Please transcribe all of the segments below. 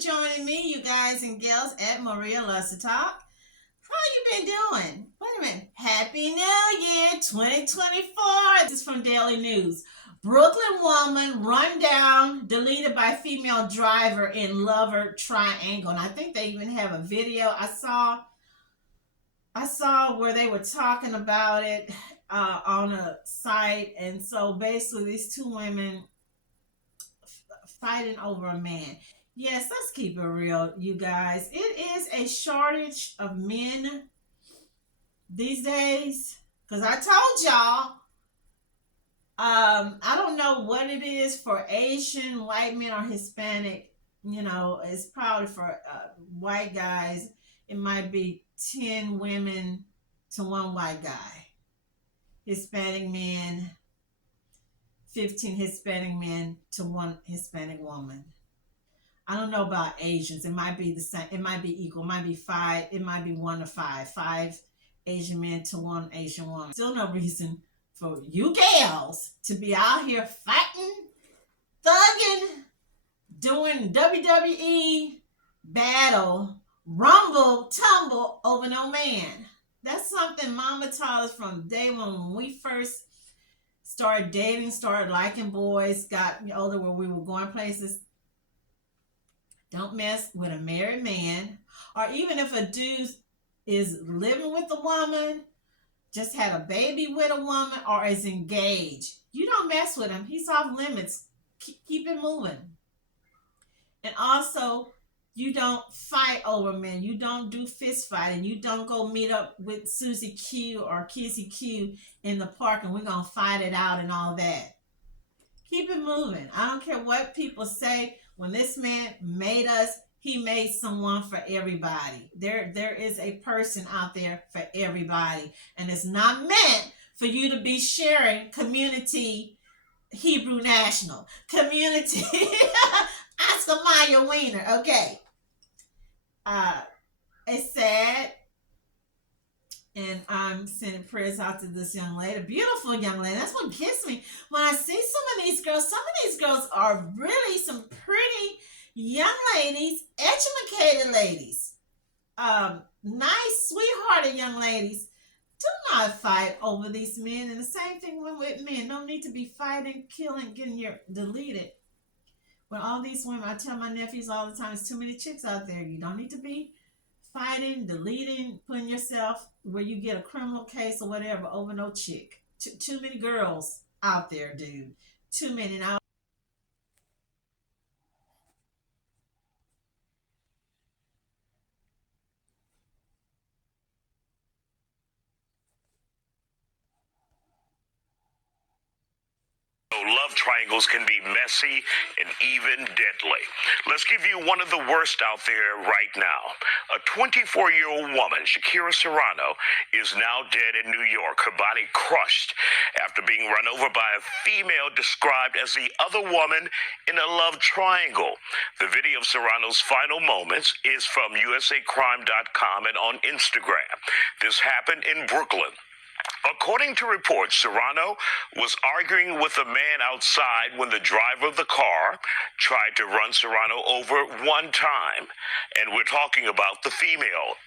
joining me, you guys and gals, at Maria Loves to Talk. How you been doing? Wait a minute. Happy New Year 2024. This is from Daily News. Brooklyn woman run down, deleted by female driver in lover triangle. And I think they even have a video. I saw where they were talking about it on a site. And so basically these two women fighting over a man. Yes, let's keep it real, you guys. It is a shortage of men these days. Because I told y'all, I don't know what it is for Asian, white men, or Hispanic. You know, it's probably for white guys. It might be 10 women to one white guy. Hispanic men, 15 Hispanic men to one Hispanic woman. I don't know about Asians. It might be the same. It might be equal. It might be 5. It might be 1 to 5. 5 Asian men to 1 Asian woman. Still no reason for you gals to be out here fighting, thugging, doing WWE battle, rumble, tumble over no man. That's something Mama taught us from day one when we first started dating, started liking boys, got older, where we were going places. Don't mess with a married man, or even if a dude is living with a woman, just had a baby with a woman, or is engaged. You don't mess with him. He's off limits. Keep it moving. And also, you don't fight over men. You don't do fist fighting. You don't go meet up with Susie Q or Kissy Q in the park and we're going to fight it out and all that. Keep it moving. I don't care what people say. When this man made us, he made someone for everybody. There is a person out there for everybody. And it's not meant for you to be sharing community Hebrew National. Community Oscar Mayer Wiener. Okay. It's sad. And I'm sending prayers out to this young lady, beautiful young lady. That's what gets me. When I see some of these girls are really some pretty young ladies, educated ladies, nice, sweethearted young ladies. Do not fight over these men. And the same thing with men. Don't need to be fighting, killing, getting your deleted. When all these women, I tell my nephews all the time, there's too many chicks out there. You don't need to be fighting, deleting, putting yourself where you get a criminal case or whatever over no chick. Too many girls out there, dude. Too many. Now, love triangles can be messy and even deadly. Let's give you one of the worst out there right now. A 24-year-old woman, Shakira Serrano, is now dead in New York, her body crushed after being run over by a female described as the other woman in a love triangle. The video of Serrano's final moments is from usacrime.com and on Instagram. This happened in Brooklyn. According to reports, Serrano was arguing with a man outside when the driver of the car tried to run Serrano over one time. And we're talking about the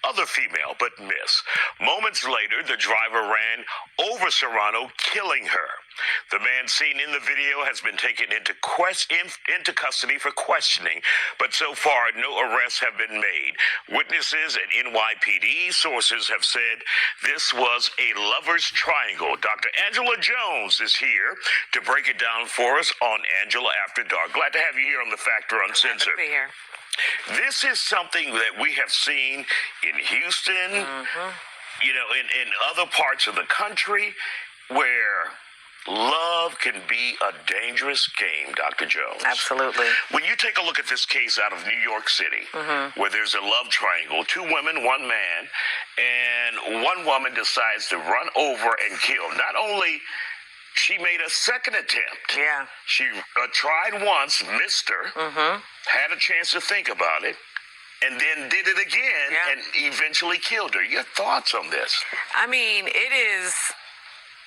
other female, but miss. Moments later, the driver ran over Serrano, killing her. The man seen in the video has been taken into custody for questioning, but so far no arrests have been made. Witnesses and NYPD sources have said this was a lover's triangle. Dr. Angela Jones is here to break it down for us on Angela After Dark. Glad to have you here on The Factor Uncensored. Glad to be here. This is something that we have seen in Houston, in other parts of the country where love can be a dangerous game, Dr. Jones. Absolutely. When you take a look at this case out of New York City, where there's a love triangle, 2 women, 1 man, and one woman decides to run over and kill. Not only she made a second attempt. Yeah. She tried once, missed her, had a chance to think about it, and then did it again and eventually killed her. Your thoughts on this? I mean, it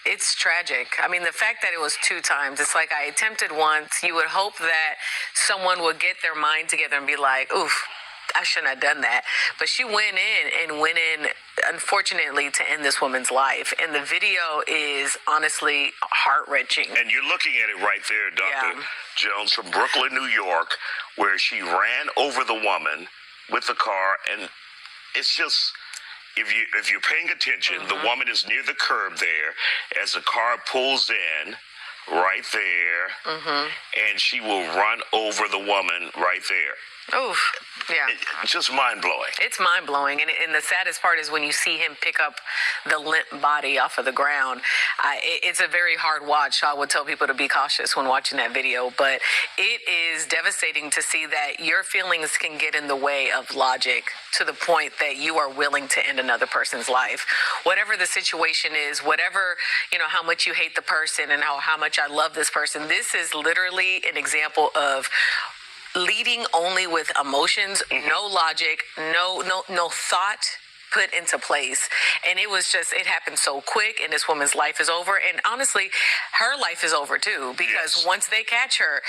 It's tragic. I mean, the fact that it was 2 times, it's like I attempted once. You would hope that someone would get their mind together and be like, oof, I shouldn't have done that. But she went in, unfortunately, to end this woman's life. And the video is honestly heart-wrenching. And you're looking at it right there, Dr. Jones, from Brooklyn, New York, where she ran over the woman with the car. And it's just, if you're paying attention, the woman is near the curb there as the car pulls in right there, and she will run over the woman right there. Oof, yeah. It's just mind-blowing. It's mind-blowing, and the saddest part is when you see him pick up the limp body off of the ground. It's a very hard watch, so I would tell people to be cautious when watching that video, but it is devastating to see that your feelings can get in the way of logic to the point that you are willing to end another person's life. Whatever the situation is, whatever, how much you hate the person and how much I love this person, this is literally an example of leading only with emotions, no logic, no thought put into place. And it happened so quick, and this woman's life is over. And honestly, her life is over too, because once they catch her,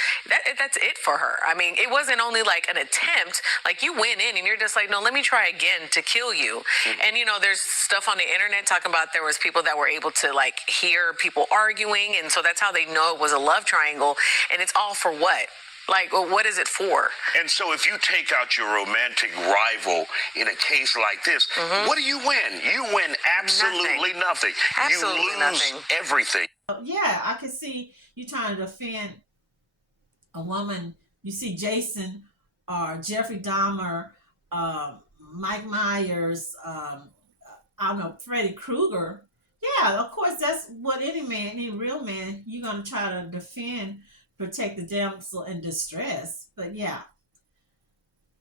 that's it for her. I mean, it wasn't only like an attempt, like you went in and you're just like, no, let me try again to kill you. And there's stuff on the internet talking about there was people that were able to like hear people arguing. And so that's how they know it was a love triangle. And it's all for what? Like, well, what is it for? And so if you take out your romantic rival in a case like this, what do you win? You win absolutely nothing. Absolutely you lose nothing. everything. Yeah, I can see you trying to defend a woman. You see Jason or Jeffrey Dahmer, Mike Myers, I don't know, Freddy Krueger. Yeah, of course, that's what any real man, you're going to try to defend, protect the damsel in distress. But yeah,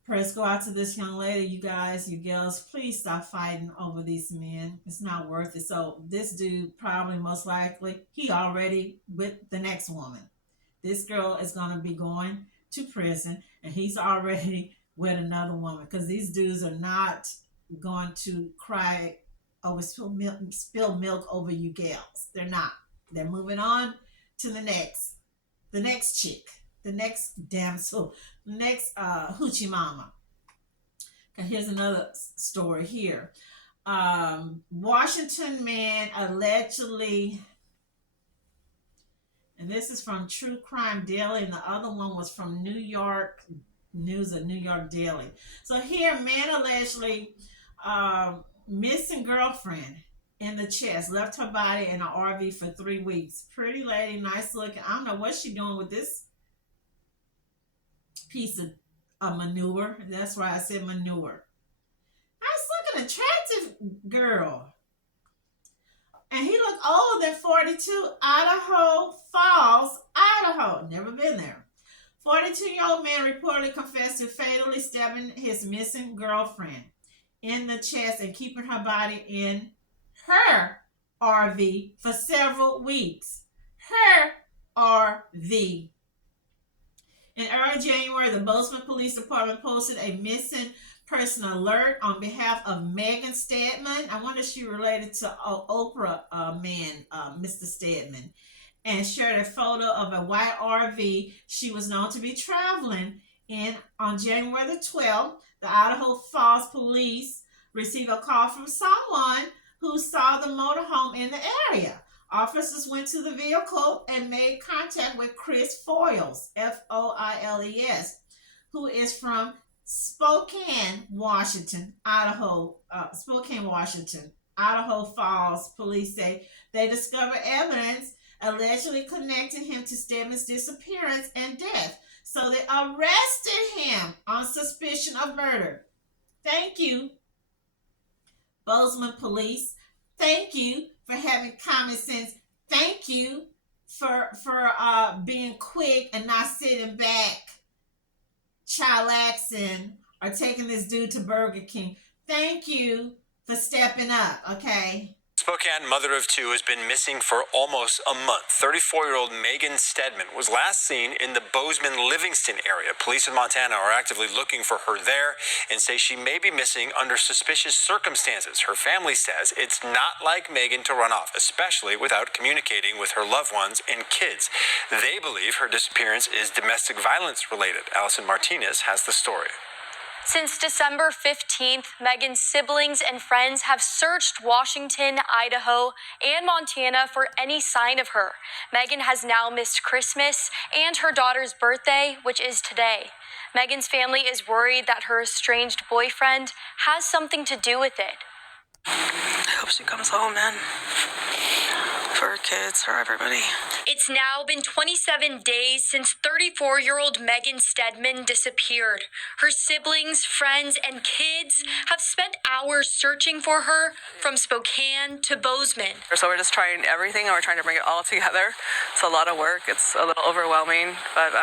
prayers go out to this young lady. You guys, you girls, please stop fighting over these men. It's not worth it. So this dude probably most likely, he already with the next woman. This girl is going to be going to prison, and he's already with another woman, because these dudes are not going to cry over spill milk over you gals. They're not. They're moving on to the next chick, the next damsel, the next hoochie mama. And here's another story here. Washington man allegedly, and this is from True Crime Daily, and the other one was from New York News of New York Daily. So here, man allegedly missing girlfriend in the chest, left her body in an RV for 3 weeks. Pretty lady, nice looking. I don't know what she's doing with this piece of manure. That's why I said manure. Nice looking, attractive girl. And he looked older than 42. Idaho Falls, Idaho. Never been there. 42-year-old man reportedly confessed to fatally stabbing his missing girlfriend in the chest and keeping her body in her RV for several weeks. Her RV. In early January, the Bozeman Police Department posted a missing person alert on behalf of Megan Stedman. I wonder if she related to Oprah man, Mr. Stedman, and shared a photo of a white RV she was known to be traveling in. On January the 12th, the Idaho Falls Police received a call from someone who saw the motorhome in the area. Officers went to the vehicle and made contact with Chris Foiles, Foiles, who is from Spokane, Washington, Idaho. Idaho Falls police say they discovered evidence allegedly connecting him to Stedman's disappearance and death. So they arrested him on suspicion of murder. Thank you, Bozeman police. Thank you for having common sense. Thank you for being quick and not sitting back, chillaxing, or taking this dude to Burger King. Thank you for stepping up, okay? Spokane mother of two has been missing for almost a month. 34-year-old Megan Stedman was last seen in the Bozeman-Livingston area. Police in Montana are actively looking for her there and say she may be missing under suspicious circumstances. Her family says it's not like Megan to run off, especially without communicating with her loved ones and kids. They believe her disappearance is domestic violence related. Allison Martinez has the story. Since December 15th, Megan's siblings and friends have searched Washington, Idaho, and Montana for any sign of her. Megan has now missed Christmas and her daughter's birthday, which is today. Megan's family is worried that her estranged boyfriend has something to do with it. I hope she comes home, man. For her kids, for everybody. It's now been 27 days since 34-year-old Megan Stedman disappeared. Her siblings, friends, and kids have spent hours searching for her from Spokane to Bozeman. So we're just trying everything, and we're trying to bring it all together. It's a lot of work. It's a little overwhelming, but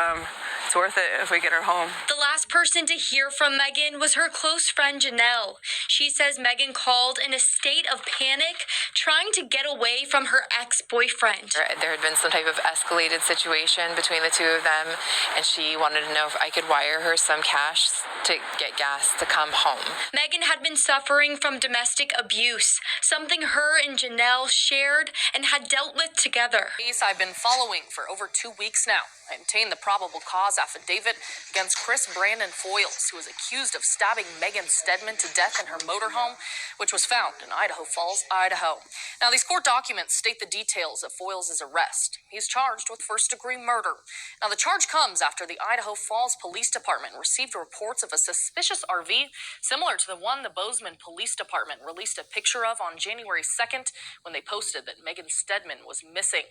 it's worth it if we get her home. The last person to hear from Megan was her close friend Janelle. She says Megan called in a state of panic, trying to get away from her ex-boyfriend. There had been some type of escalated situation between the two of them, and she wanted to know if I could wire her some cash to get gas to come home. Megan had been suffering from domestic abuse, something her and Janelle shared and had dealt with together. Case I've been following for over 2 weeks now. I obtained the probable cause affidavit against Chris Brandon Foyles, who was accused of stabbing Megan Stedman to death in her motorhome, which was found in Idaho Falls, Idaho. Now, these court documents state the details of Foyles' arrest. He's charged with first-degree murder. Now, the charge comes after the Idaho Falls Police Department received reports of a suspicious RV similar to the one the Bozeman Police Department released a picture of on January 2nd when they posted that Megan Stedman was missing.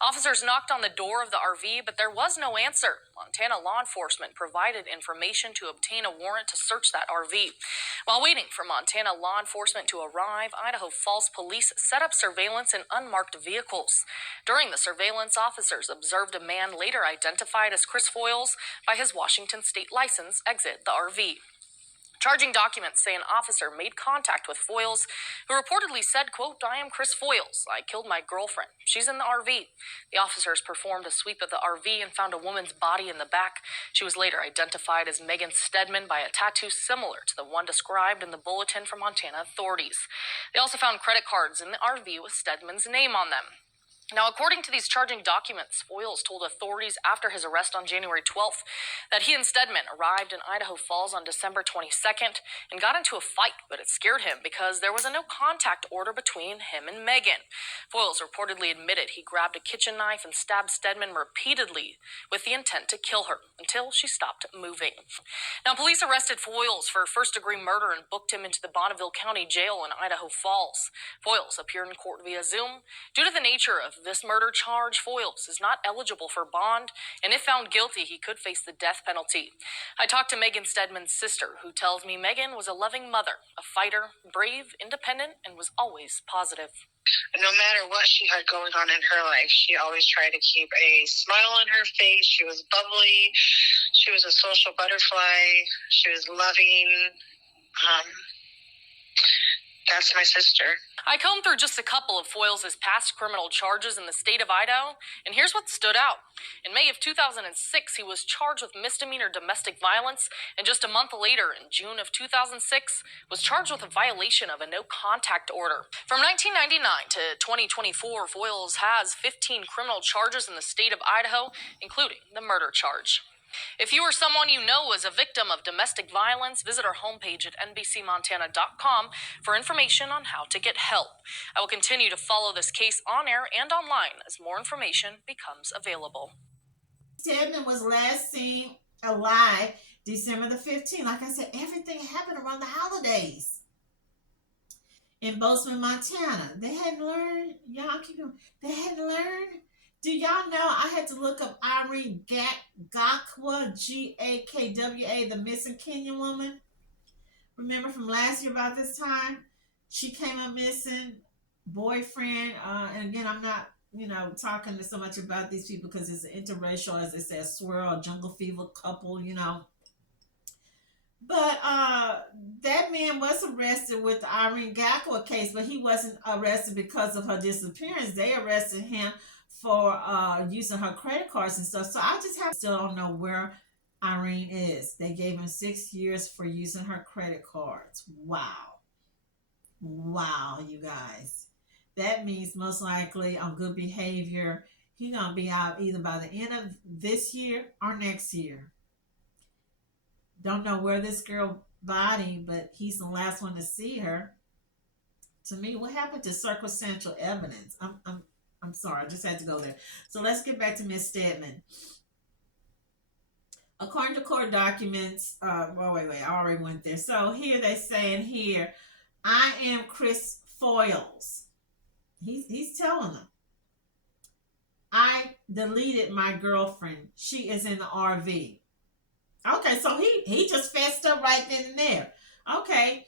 Officers knocked on the door of the RV, but there was no answer. Montana law enforcement provided information to obtain a warrant to search that RV. While waiting for Montana law enforcement to arrive, Idaho Falls police set up surveillance in unmarked vehicles. During the surveillance, officers observed a man later identified as Chris Foyles by his Washington state license exit the RV. Charging documents say an officer made contact with Foyles, who reportedly said, quote, "I am Chris Foyles. I killed my girlfriend. She's in the RV." The officers performed a sweep of the RV and found a woman's body in the back. She was later identified as Megan Stedman by a tattoo similar to the one described in the bulletin from Montana authorities. They also found credit cards in the RV with Stedman's name on them. Now, according to these charging documents, Foyles told authorities after his arrest on January 12th that he and Stedman arrived in Idaho Falls on December 22nd and got into a fight, but it scared him because there was a no-contact order between him and Megan. Foyles reportedly admitted he grabbed a kitchen knife and stabbed Stedman repeatedly with the intent to kill her until she stopped moving. Now, police arrested Foyles for first-degree murder and booked him into the Bonneville County Jail in Idaho Falls. Foyles appeared in court via Zoom. Due to the nature of this murder charge, Foyles is not eligible for bond, and if found guilty, he could face the death penalty. I talked to Megan Stedman's sister, who tells me Megan was a loving mother, a fighter, brave, independent, and was always positive. No matter what she had going on in her life, she always tried to keep a smile on her face. She was bubbly. She was a social butterfly. She was loving. That's my sister. I combed through just a couple of Foyles' past criminal charges in the state of Idaho, and here's what stood out. In May of 2006, he was charged with misdemeanor domestic violence, and just a month later, in June of 2006, was charged with a violation of a no-contact order. From 1999 to 2024, Foyles has 15 criminal charges in the state of Idaho, including the murder charge. If you or someone you know is a victim of domestic violence, visit our homepage at nbcmontana.com for information on how to get help. I will continue to follow this case on air and online as more information becomes available. Stedman was last seen alive December the 15th. Like I said, everything happened around the holidays in Bozeman, Montana. They hadn't learned. Y'all keep them. They hadn't learned. Do y'all know I had to look up Irene Gakwa, Gakwa, the missing Kenyan woman? Remember from last year about this time? She came up missing, boyfriend, and again, I'm not, talking so much about these people because it's an interracial, as it says, swirl, jungle fever couple, But that man was arrested with the Irene Gacko case, but he wasn't arrested because of her disappearance. They arrested him for using her credit cards and stuff. So I just still don't know where Irene is. They gave him 6 years for using her credit cards. Wow. Wow, you guys. That means most likely on good behavior, he's gonna be out either by the end of this year or next year. Don't know where this girl body, but he's the last one to see her. To me, what happened to circumstantial evidence? I'm sorry, I just had to go there. So let's get back to Miss Stedman. According to court documents, wait, I already went there. So here they saying here, I am Chris Foyles. He's telling them, I deleted my girlfriend. She is in the RV. Okay, so he just fessed up right then and there. Okay.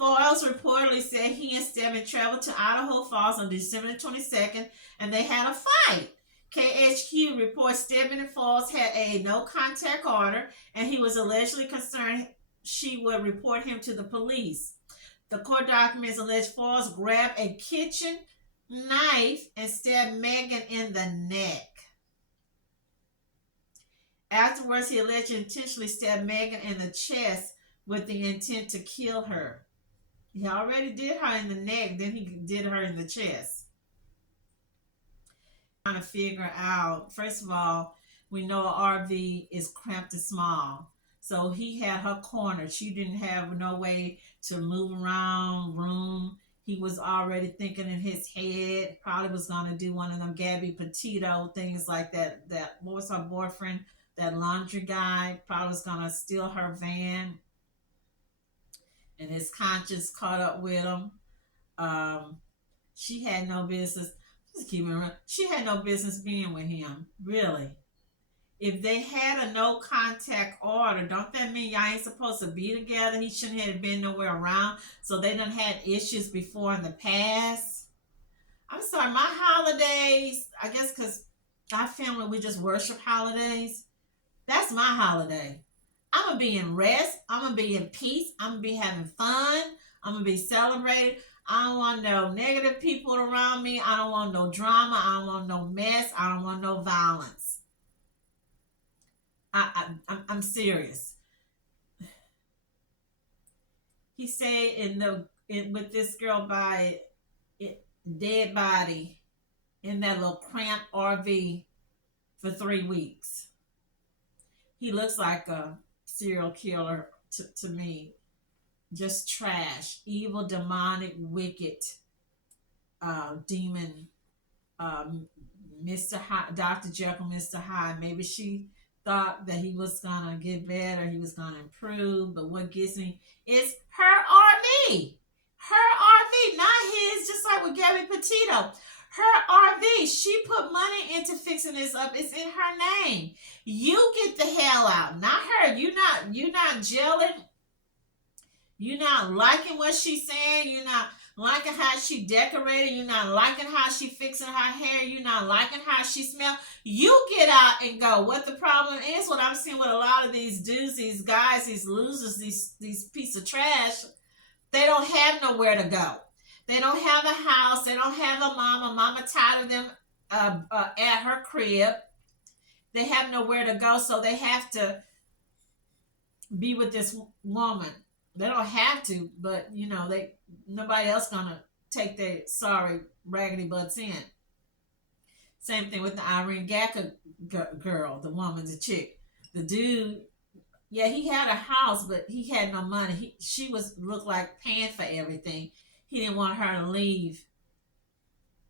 Foyles reportedly said he and Stedman traveled to Idaho Falls on December 22nd, and they had a fight. KHQ reports Stedman and Foyles had a no-contact order, and he was allegedly concerned she would report him to the police. The court documents allege Foyles grabbed a kitchen knife and stabbed Megan in the neck. Afterwards, he allegedly intentionally stabbed Megan in the chest with the intent to kill her. He already did her in the neck, then he did her in the chest. Trying to figure out, first of all, we know an RV is cramped and small. So he had her cornered. She didn't have no way to move around room. He was already thinking in his head, probably was going to do one of them Gabby Petito things like that. What was her boyfriend? That laundry guy probably was going to steal her van, and his conscience caught up with him. She had no business. Just keep it real. She had no business being with him, really. If they had a no contact order, don't that mean y'all ain't supposed to be together? He shouldn't have been nowhere around. So they done had issues before in the past. I'm sorry, my holidays, I guess because our family, we just worship holidays. That's my holiday. I'm going to be in rest. I'm going to be in peace. I'm going to be having fun. I'm going to be celebrated. I don't want no negative people around me. I don't want no drama. I don't want no mess. I don't want no violence. I'm serious. He stayed with this girl by dead body in that little cramped RV for 3 weeks. He looks like a serial killer to me. Just trash, evil, demonic, wicked, demon, Mr. Hyde, Dr. Jekyll, Mr. Hyde. Maybe she thought that he was gonna get better, he was gonna improve, but what gets me is her RV. Her RV, not his, just like with Gabby Petito. Her RV, she put money into fixing this up. It's in her name. You get the hell out, not her. You're not gelling. You're not liking what she's saying. You're not liking how she decorated. You're not liking how she fixing her hair. You're not liking how she smells. You get out and go. What the problem is, what I'm seeing with a lot of these dudes, these guys, these losers, these pieces of trash, they don't have nowhere to go. They don't have a house. They don't have a mama. Mama tired of them at her crib. They have nowhere to go, so they have to be with this woman. They don't have to, but nobody else gonna take their sorry raggedy butts in. Same thing with the Irene Gacko girl, the woman, the chick, the dude. Yeah, he had a house, but he had no money. She looked like paying for everything. He didn't want her to leave.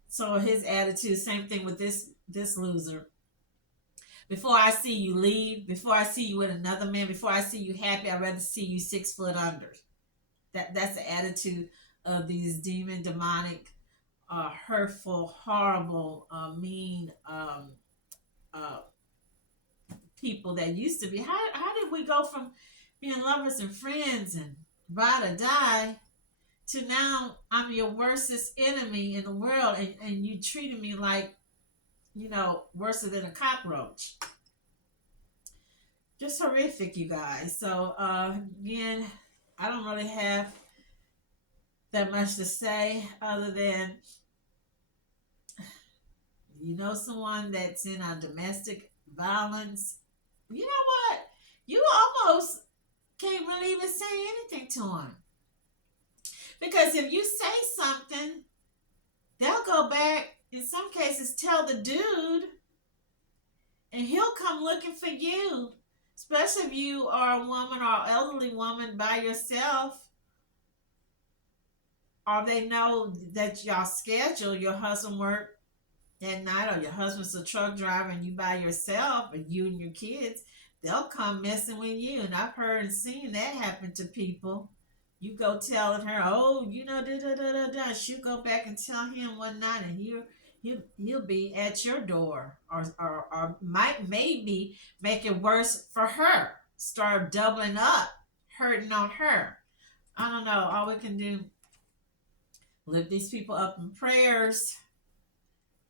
So his attitude, same thing with this loser. Before I see you leave, before I see you with another man, before I see you happy, I'd rather see you 6 foot under. That's the attitude of these demon, demonic, hurtful, horrible, mean people that used to be. How did we go from being lovers and friends and ride or die to now I'm your worstest enemy in the world, and you treated me like, worse than a cockroach? just horrific, you guys. So again, I don't really have that much to say other than, you know, someone that's in a domestic violence, you know what? You almost can't really even say anything to them. Because if you say something, they'll go back, in some cases, tell the dude, and he'll come looking for you. Especially if you are a woman or an elderly woman by yourself, or they know that y'all schedule your husband work at night, or your husband's a truck driver and you by yourself, and you and your kids, they'll come messing with you. And I've heard and seen that happen to people. You go telling her, oh, you know, da da da da da. She'll go back and tell him one night, and he'll be at your door, or might maybe make it worse for her. Start doubling up, hurting on her. I don't know. All we can do, lift these people up in prayers,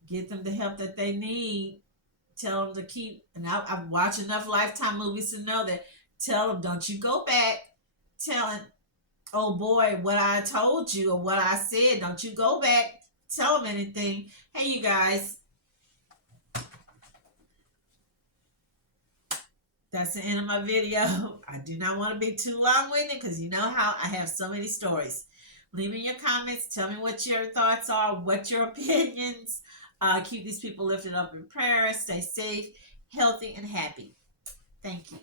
get them the help that they need. Tell them to keep, and I've watched enough Lifetime movies to know that, tell them, don't you go back telling, oh boy, what I told you or what I said. Don't you go back, tell them anything. Hey, you guys, that's the end of my video. I do not want to be too long-winded because you know how I have so many stories. Leave me your comments. Tell me what your thoughts are, what your opinions. Keep these people lifted up in prayer. Stay safe, healthy, and happy. Thank you.